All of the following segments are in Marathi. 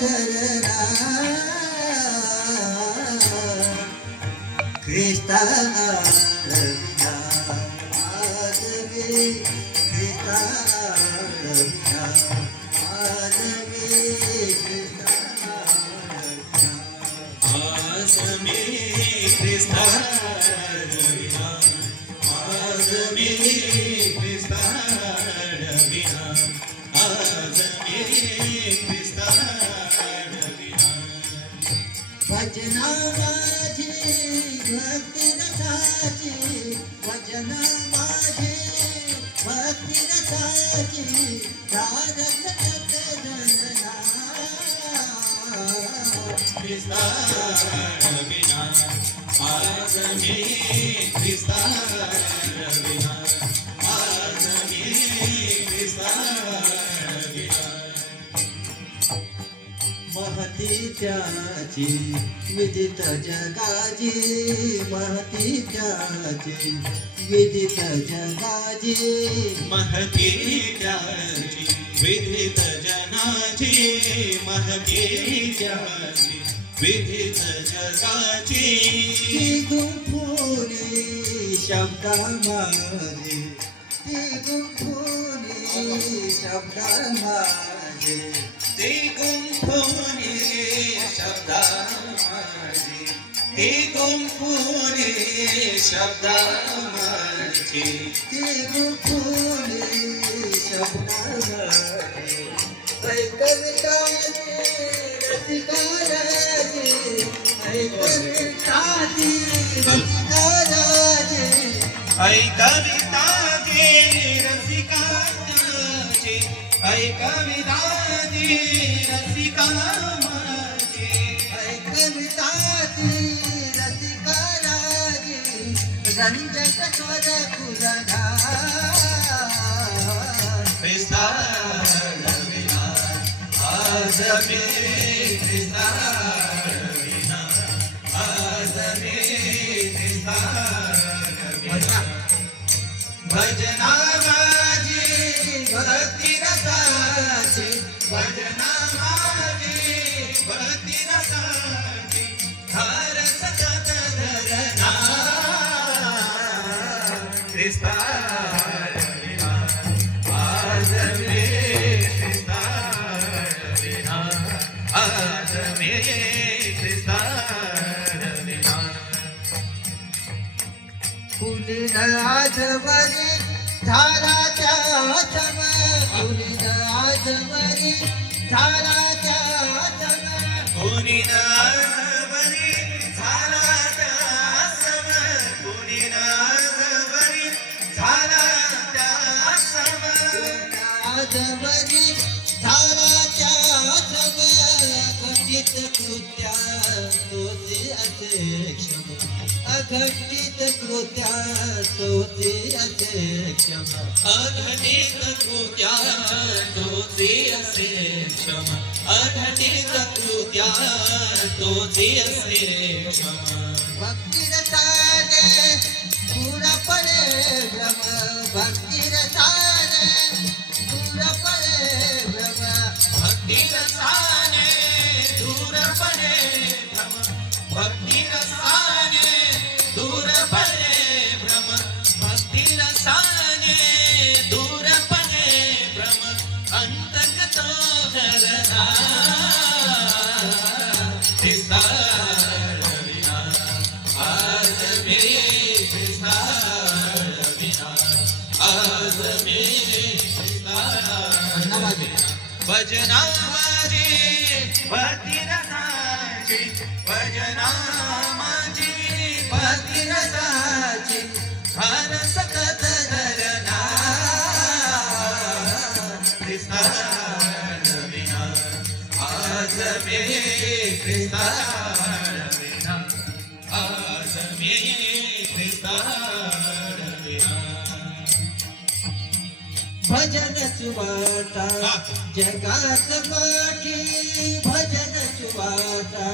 धरणा ख्रिस्ता रविना माधवी ख्रिस्ता रविना माधवी ख्रिस्ता आजमे ख्रिस्ता रविना आजमे ख्रिस्ता रविना आजमे ख्रिस्ता रविना भजना माझी भक्ती रसाची भजना माझी भक्ती रसाची धारक धरणा ख्रिस्ता रविना आजमे ख्रिस्ता रविना आजमे ख्रिस्ता रविना महती त्याची विदित जगाची महती त्याची विदित जगाची महती त्याची विदित जनाची महती त्याची विदित जगाची ती गुंफुनी शब्दा माझे ती गुंफुनी शब्दा माझे ते गुंफुनी शब्दा माझे ते गुंफुनी शब्दा माझे ती गुंफुनी शब्दा माझे ऐकविताची रसिकाराची ऐकविताची रसिकाराची ऐ कविता गे रसिकाची ऐ कविता गे रसिका माझी ऐकविताची रसिकाराची रंजक स्वर कुलधा ख्रिस्ता रविना आजमे ख्रिस्ता रविना आजमे ख्रिस्ता रविना भजना माझी भक्ती रसाची भजना माझी भक्ती रसाची धार सतत धरणा ख्रिस्ता रविना आजमे ख्रिस्ता रविना आजमे ख्रिस्ता रविना कुलीन आजवरी धाराच्या सम कुलीन आजवरी धाराच्या सम कोणी नाजवरी झाला त्यासम कोणी नाजवरी झाला त्यासम आजवरी धाराच्या सम अघटित कृत्या तोचे असे क्षम अघटित कृत्या तोचे असे क्षम अघटित कृत्या तोचे असे क्षम अघटित कृत्या तोचे असे क्षम भक्ती रसाने दूर पडे भ्रम भक्ती रसाने दूर पडे भ्रम भक्ती रसाने दूर पडे भ्रम भक्ती रसाने दूर पडे भ्रम भक्ती रसाने दूर पडे भ्रम अंतर्गत धरणा ख्रिस्ता रविना आजमे ख्रिस्ता रविना आजमे ख्रिस्ता रविना भजना माझी भक्ती रसाची भजना माझी भक्ती रसाची भार सकत धरणा ख्रिस्ता रविना आजमे ख्रिस्ता रविना आजमे ख्रिस्ता रविना भजन सुवार्ता जगात मोठी भजन सुवार्ता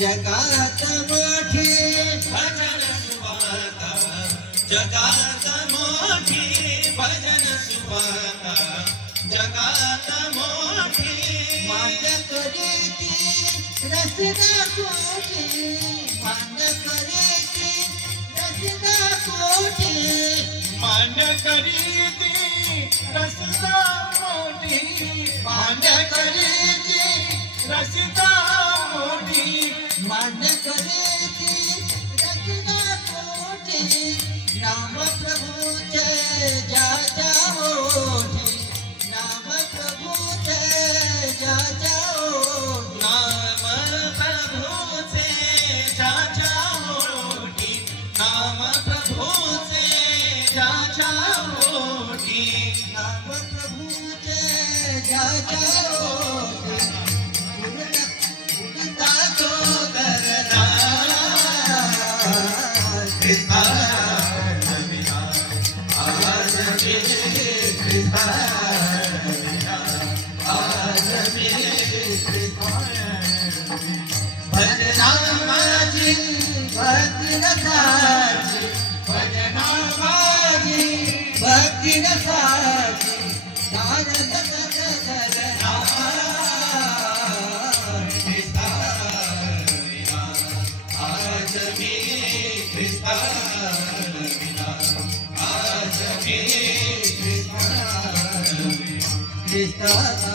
जगात मोठी भजन सुवार्ता जगात मोठी भजन सुवार्ता जगात मोठी माझ्या करी रसिदा कोठी मान्य करीती रसिदा कोठी मान्य करीती रसिदा मोठी मान्य करीती रसिदा मोठी मान्य करीती रसिदा कोठी नाम प्रभूचे ज्याच्या ओठी नाम प्रभूचे ज्याच्या ओठी नाम प्रभूचे ज्याच्या ओठी नाम प्रभूचे ज्याच्या ओठी नाम प्रभूचे ज्याच्या ओठी उडता तो करता ख्रिस्ता नविना आज मी ख्रिस्ता नविना आज मी ख्रिस्ता भजना माझी भक्ती नसाची भजना माझी भक्ती नसाची दान जगत करना ख्रिस्ता नविना आज मी ख्रिस्ता नविना आज मी ख्रिस्ता नविना ख्रिस्ता